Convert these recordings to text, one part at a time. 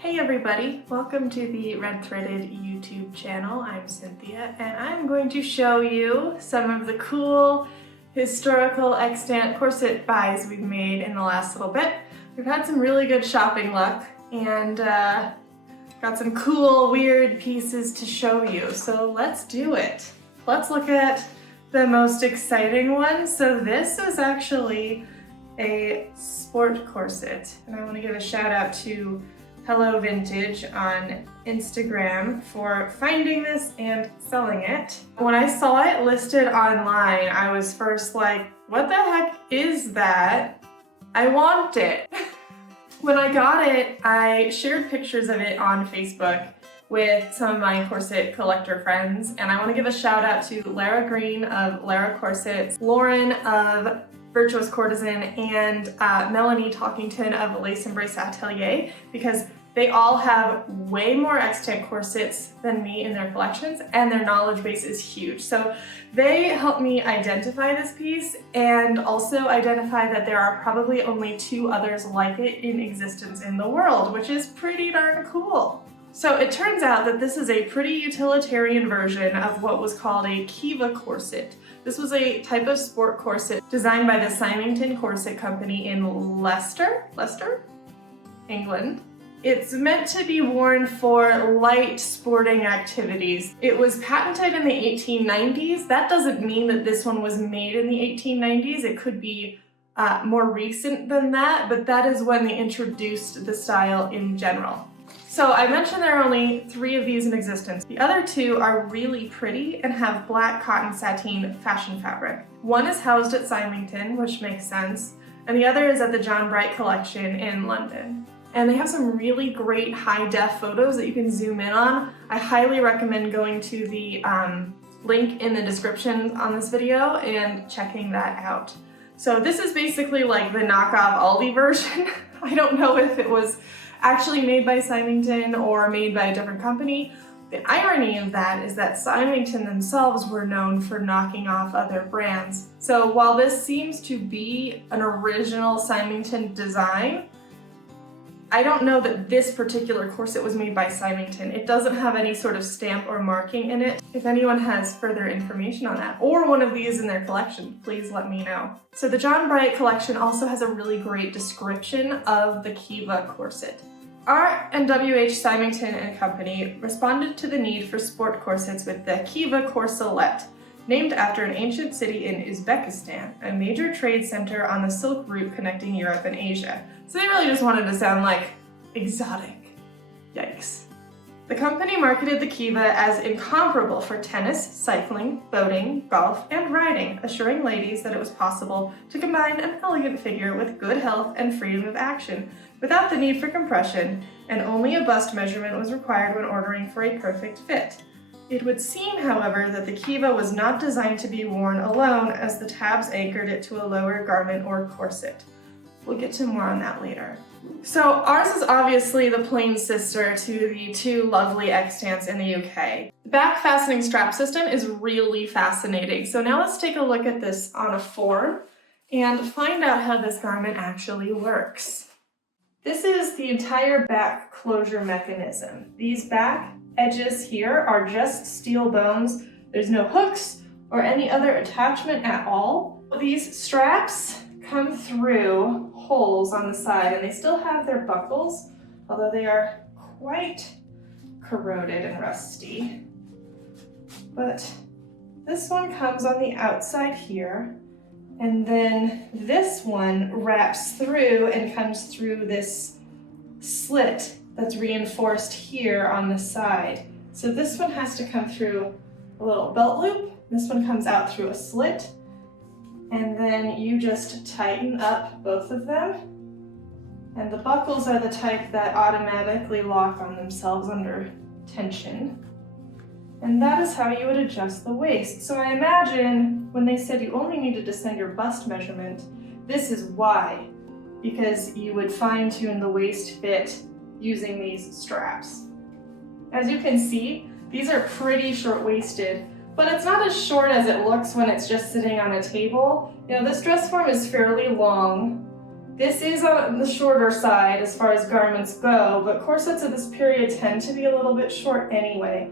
Hey everybody, welcome to the Red Threaded YouTube channel. I'm Cynthia and I'm going to show you some of the cool historical extant corset buys we've made in the last little bit. We've had some really good shopping luck and got some cool weird pieces to show you, so let's do it. Let's look at the most exciting one. So this is actually a sport corset, and I want to give a shout out to Hello Vintage on Instagram for finding this and selling it. When I saw it listed online, I was first like, what the heck is that? I want it. When I got it, I shared pictures of it on Facebook with some of my corset collector friends, and I want to give a shout out to Lara Green of Lara Corsets, Lauren of Virtuous Courtesan, and Melanie Talkington of Lace Embrace Atelier, because they all have way more extant corsets than me in their collections, and their knowledge base is huge. So they helped me identify this piece and also identify that there are probably only 2 others like it in existence in the world, which is pretty darn cool. So it turns out that this is a pretty utilitarian version of what was called a Khiva corset. This was a type of sport corset designed by the Symington Corset Company in Leicester, England. It's meant to be worn for light sporting activities. It was patented in the 1890s. That doesn't mean that this one was made in the 1890s. It could be more recent than that, but that is when they introduced the style in general. So I mentioned there are only 3 of these in existence. The other 2 are really pretty and have black cotton sateen fashion fabric. One is housed at Symington, which makes sense, and the other is at the John Bright collection in London. And they have some really great high-def photos that you can zoom in on. I highly recommend going to the link in the description on this video and checking that out. So this is basically like the knockoff Aldi version. I don't know if it was actually made by Symington or made by a different company. The irony of that is that Symington themselves were known for knocking off other brands. So while this seems to be an original Symington design, I don't know that this particular corset was made by Symington. It doesn't have any sort of stamp or marking in it. If anyone has further information on that, or one of these in their collection, please let me know. So the John Bright collection also has a really great description of the Khiva corset. R&WH Symington and Company responded to the need for sport corsets with the Khiva corselet, named after an ancient city in Uzbekistan, a major trade center on the Silk Route connecting Europe and Asia. So they really just wanted to sound like exotic. Yikes. The company marketed the Khiva as incomparable for tennis, cycling, boating, golf, and riding, assuring ladies that it was possible to combine an elegant figure with good health and freedom of action, without the need for compression, and only a bust measurement was required when ordering for a perfect fit. It would seem, however, that the Khiva was not designed to be worn alone, as the tabs anchored it to a lower garment or corset. We'll get to more on that later. So ours is obviously the plain sister to the 2 lovely extants in the UK. The back fastening strap system is really fascinating. So now let's take a look at this on a form and find out how this garment actually works. This is the entire back closure mechanism. These back edges here are just steel bones. There's no hooks or any other attachment at all. These straps come through holes on the side, and they still have their buckles, although they are quite corroded and rusty. But this one comes on the outside here, and then this one wraps through and comes through this slit that's reinforced here on the side. So this one has to come through a little belt loop. This one comes out through a slit, and then you just tighten up both of them. And the buckles are the type that automatically lock on themselves under tension. And that is how you would adjust the waist. So I imagine when they said you only needed to send your bust measurement, this is why, because you would fine-tune the waist fit using these straps. As you can see, these are pretty short-waisted, but it's not as short as it looks when it's just sitting on a table. You know, this dress form is fairly long. This is on the shorter side as far as garments go, but corsets of this period tend to be a little bit short anyway.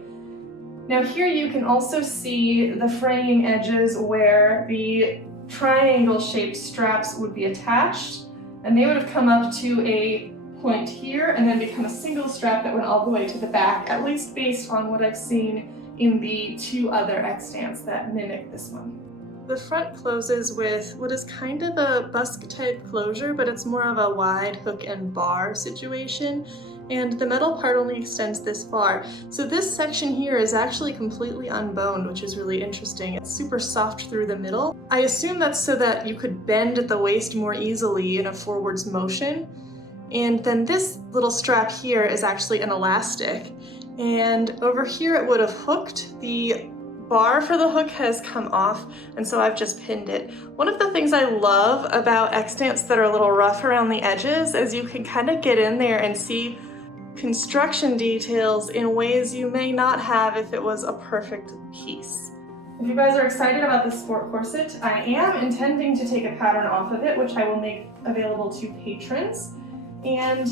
Now here you can also see the fraying edges where the triangle-shaped straps would be attached, and they would have come up to a point here and then become a single strap that went all the way to the back, at least based on what I've seen in the two other extants that mimic this one. The front closes with what is kind of a busk-type closure, but it's more of a wide hook and bar situation, and the metal part only extends this far. So this section here is actually completely unboned, which is really interesting. It's super soft through the middle. I assume that's so that you could bend at the waist more easily in a forwards motion. And then this little strap here is actually an elastic. And over here it would have hooked. The bar for the hook has come off, and so I've just pinned it. One of the things I love about extants that are a little rough around the edges is you can kind of get in there and see construction details in ways you may not have if it was a perfect piece. If you guys are excited about the sport corset, I am intending to take a pattern off of it, which I will make available to patrons. And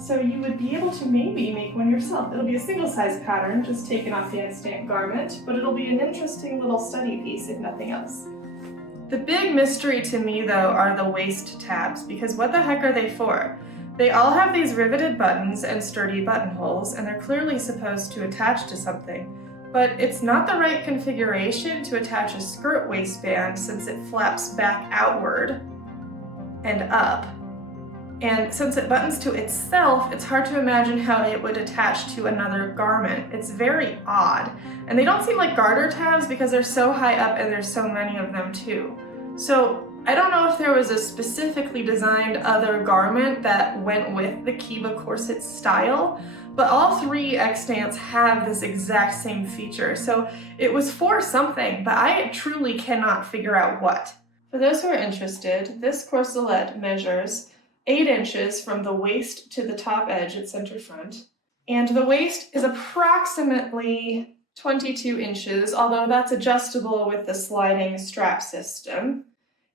so you would be able to maybe make one yourself. It'll be a single size pattern, just taken off the extant garment, but it'll be an interesting little study piece if nothing else. The big mystery to me though are the waist tabs, because what the heck are they for? They all have these riveted buttons and sturdy buttonholes, and they're clearly supposed to attach to something. But it's not the right configuration to attach a skirt waistband since it flaps back outward and up. And since it buttons to itself, it's hard to imagine how it would attach to another garment. It's very odd. And they don't seem like garter tabs because they're so high up and there's so many of them too. So I don't know if there was a specifically designed other garment that went with the Khiva corset style, but all three extants have this exact same feature. So it was for something, but I truly cannot figure out what. For those who are interested, this corselet measures 8 inches from the waist to the top edge at center front, and the waist is approximately 22 inches, although that's adjustable with the sliding strap system,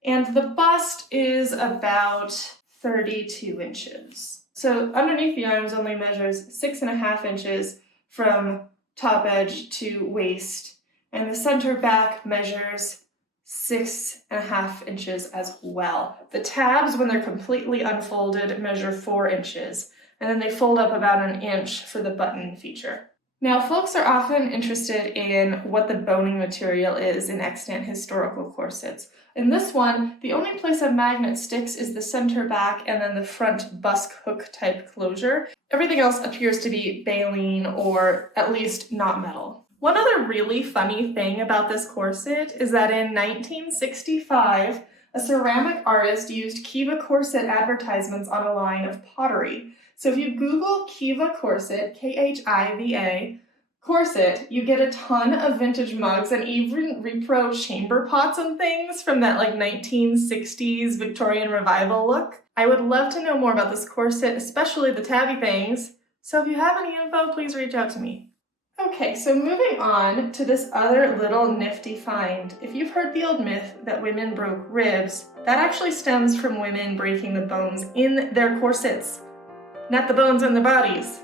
and the bust is about 32 inches. So underneath the arms only measures 6.5 inches from top edge to waist, and the center back measures 6.5 inches as well. The tabs, when they're completely unfolded, measure 4 inches, and then they fold up about 1 inch for the button feature. Now, folks are often interested in what the boning material is in extant historical corsets. In this one, the only place a magnet sticks is the center back and then the front busk hook type closure. Everything else appears to be baleen or at least not metal. One other really funny thing about this corset is that in 1965, a ceramic artist used Khiva corset advertisements on a line of pottery. So if you Google Khiva corset, K-H-I-V-A, corset, you get a ton of vintage mugs and even repro chamber pots and things from that like 1960s Victorian revival look. I would love to know more about this corset, especially the tabby things. So if you have any info, please reach out to me. Okay, so moving on to this other little nifty find. If you've heard the old myth that women broke ribs, that actually stems from women breaking the bones in their corsets, not the bones in their bodies.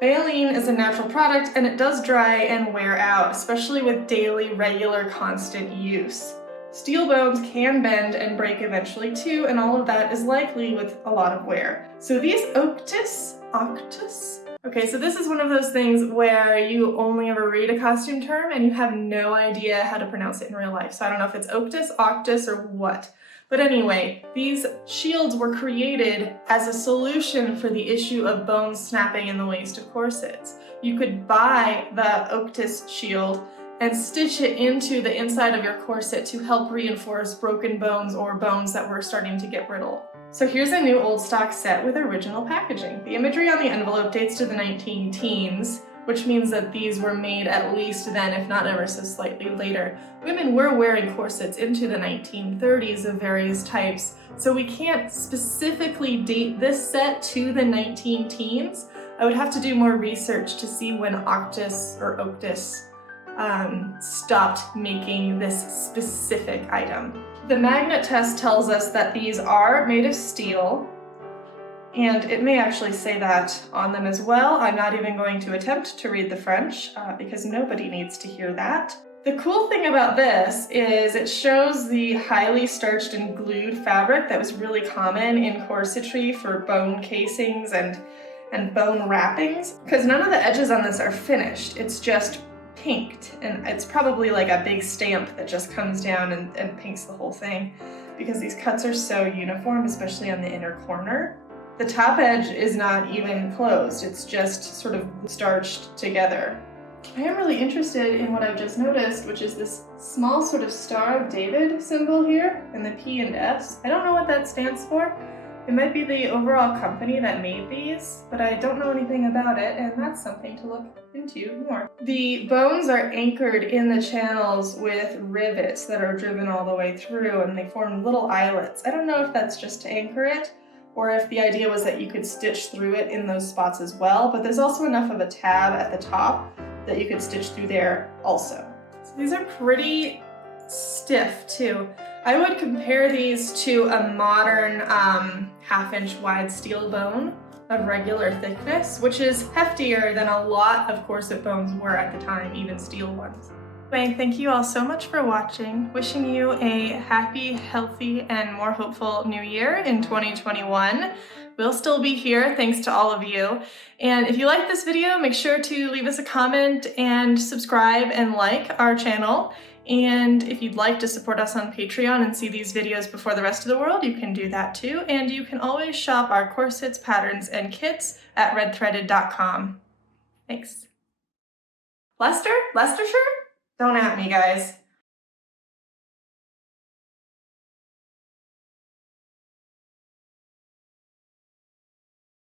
Baleen is a natural product and it does dry and wear out, especially with daily, regular, constant use. Steel bones can bend and break eventually too, and all of that is likely with a lot of wear. So these Oktis? Okay, so this is one of those things where you only ever read a costume term and you have no idea how to pronounce it in real life. So I don't know if it's Oktis, Auctis, or what. But anyway, these shields were created as a solution for the issue of bones snapping in the waist of corsets. You could buy the Oktis shield and stitch it into the inside of your corset to help reinforce broken bones or bones that were starting to get brittle. So here's a new old stock set with original packaging. The imagery on the envelope dates to the 19-teens, which means that these were made at least then, if not ever so slightly later. Women were wearing corsets into the 1930s of various types, so we can't specifically date this set to the 19-teens. I would have to do more research to see when Oktis stopped making this specific item. The magnet test tells us that these are made of steel, and it may actually say that on them as well. I'm not even going to attempt to read the French because nobody needs to hear that. The cool thing about this is it shows the highly starched and glued fabric that was really common in corsetry for bone casings and bone wrappings, because none of the edges on this are finished. It's just pinked, and it's probably like a big stamp that just comes down and pinks the whole thing, because these cuts are so uniform, especially on the inner corner. The top edge is not even closed, it's just sort of starched together. I am really interested in what I've just noticed, which is this small sort of Star of David symbol here, and the P and S. I don't know what that stands for. It might be the overall company that made these, but I don't know anything about it, and that's something to look into more. The bones are anchored in the channels with rivets that are driven all the way through, and they form little eyelets. I don't know if that's just to anchor it, or if the idea was that you could stitch through it in those spots as well, but there's also enough of a tab at the top that you could stitch through there also. So these are pretty stiff too. I would compare these to a modern 1/2 inch wide steel bone of regular thickness, which is heftier than a lot of corset bones were at the time, even steel ones. Anyway, thank you all so much for watching. Wishing you a happy, healthy, and more hopeful new year in 2021. We'll still be here thanks to all of you. And if you like this video, make sure to leave us a comment and subscribe and like our channel. And if you'd like to support us on Patreon and see these videos before the rest of the world, you can do that too. And you can always shop our corsets, patterns, and kits at redthreaded.com. Thanks. Leicestershire? Don't at me, guys.